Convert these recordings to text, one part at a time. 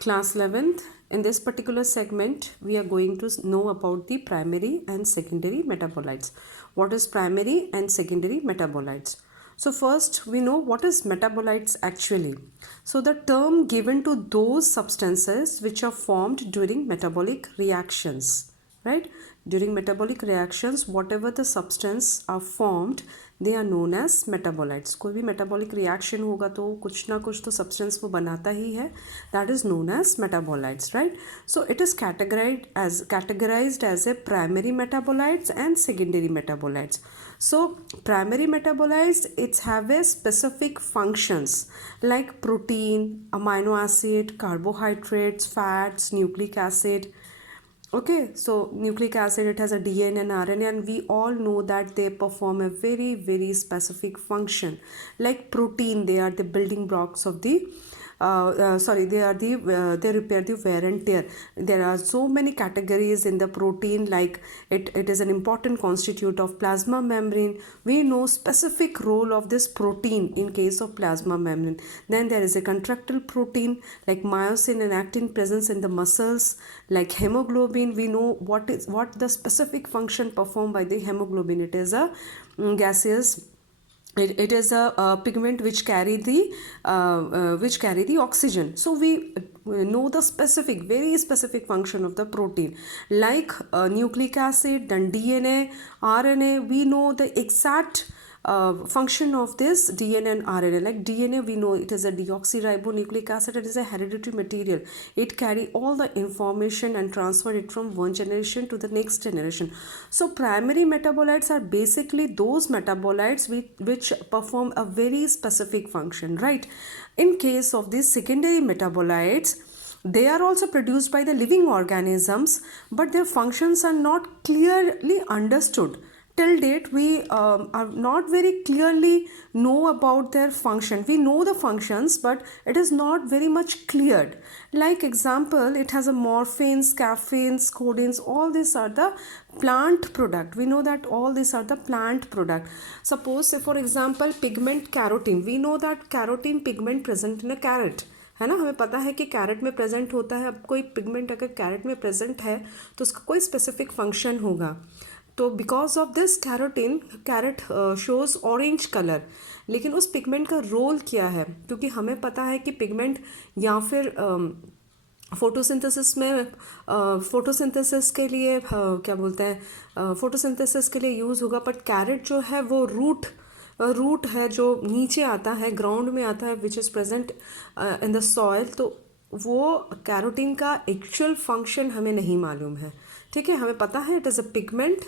Class 11th. In this particular segment, we are going to know about the primary and secondary metabolites. What is primary and secondary metabolites? So first, we know what is metabolites actually. So the term given to those substances which are formed during metabolic reactions, right? During metabolic reactions, whatever the substance are formed, they are known as metabolites. कोई भी metabolic reaction होगा तो कुछ ना कुछ तो substance वो बनाता ही है. That is known as metabolites, right? So it is categorized as a primary metabolites and secondary metabolites. So primary metabolites, it have a specific functions like protein, amino acid, carbohydrates, fats, nucleic acid. Okay, so nucleic acid, it has a DNA and RNA, and we all know that they perform a very specific function. Like protein, they are the building blocks of the they repair the wear and tear. There are so many categories in the protein, like it is an important constituent of plasma membrane. We know specific role of this protein in case of plasma membrane. Then there is a contractile protein like myosin and actin presence in the muscles. Like hemoglobin, we know what the specific function performed by the hemoglobin. It is a gaseous. It is a pigment which carry the oxygen. So we know the very specific function of the protein, like nucleic acid, then DNA, RNA. We know the exact function of this DNA and RNA. Like DNA, we know it is a deoxyribonucleic acid. It is a hereditary material. It carry all the information and transfer it from one generation to the next generation. So primary metabolites are basically those metabolites which perform a very specific function, right? In case of these secondary metabolites, they are also produced by the living organisms, but their functions are not clearly understood. Till date, we are not very clearly know about their function. We know the functions, but it is not very much cleared. Like example, it has a morphines, caffeines, codeines. All these are the plant product. We know that all these are the plant product. Suppose, say for example, pigment carotene. We know that carotene pigment present in a carrot. है ना, हमें पता है कि carat में present होता है. अब कोई पिगमेंट अगर कैरेट में प्रेजेंट है तो उसका कोई स्पेसिफिक फंक्शन होगा. तो because of this carrot shows orange colour. लेकिन उस पिगमेंट का रोल क्या है, क्योंकि हमें पता है कि पिगमेंट या फिर फोटोसिंथेसिस के लिए क्या बोलते हैं, फोटोसिंथेसिस के लिए यूज़ होगा. बट कैरेट जो है वो रूट है जो नीचे आता है, ग्राउंड में आता है, which is present in the soil. तो वो कैरोटीन का एक्चुअल फंक्शन हमें नहीं मालूम है. ठीक है, हमें पता है इट इज़ अ पिगमेंट,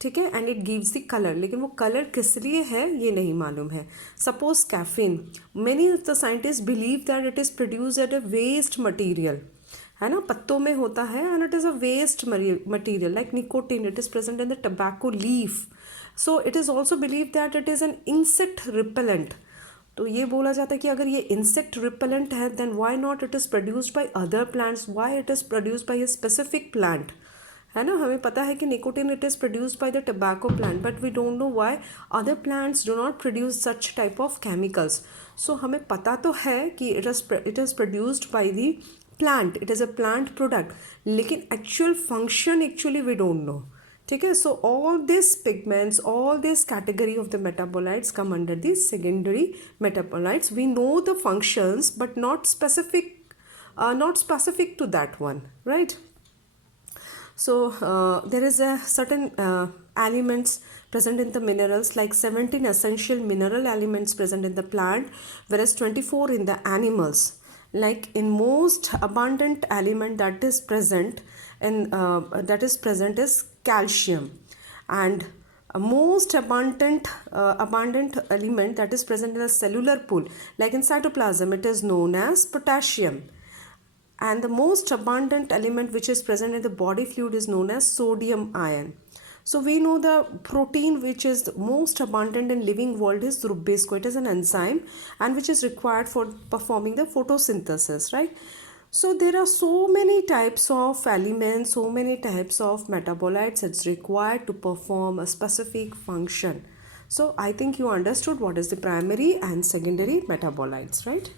ठीक है, and it gives the colour, लेकिन वो कलर किस लिए है ये नहीं मालूम है. Suppose caffeine, many of the scientist believe that it is produce at a waste material, है ना, पत्तों में होता है, and it is a waste material. Like nicotine, it is present in the tobacco leaf. So it is also believe that it is an insect repellent. तो ये बोला जाता है कि अगर ये इंसेक्ट रिपेलेंट है, then why not it is produced by other plants, why it is produced by a specific plant. है ना, हमें पता है कि nicotine it is produced by the tobacco plant, but we don't know why other plants do not produce such type of chemicals. So हमें पता तो है कि it is produced by the plant, it is a plant product, लेकिन actual function actually we don't know. ठीक है, so all this pigments, all this category of the metabolites come under the secondary metabolites. We know the functions but not specific to that one, right? So there is a certain elements present in the minerals, like 17 essential mineral elements present in the plant, whereas 24 in the animals. Like in most abundant element that is present is calcium, and most abundant element that is present in a cellular pool, like in cytoplasm, it is known as potassium. And the most abundant element which is present in the body fluid is known as sodium ion. So we know the protein which is the most abundant in living world is rubisco. It is an enzyme and which is required for performing the photosynthesis, right? So there are so many types of elements, so many types of metabolites it's required to perform a specific function. So I think you understood what is the primary and secondary metabolites, right?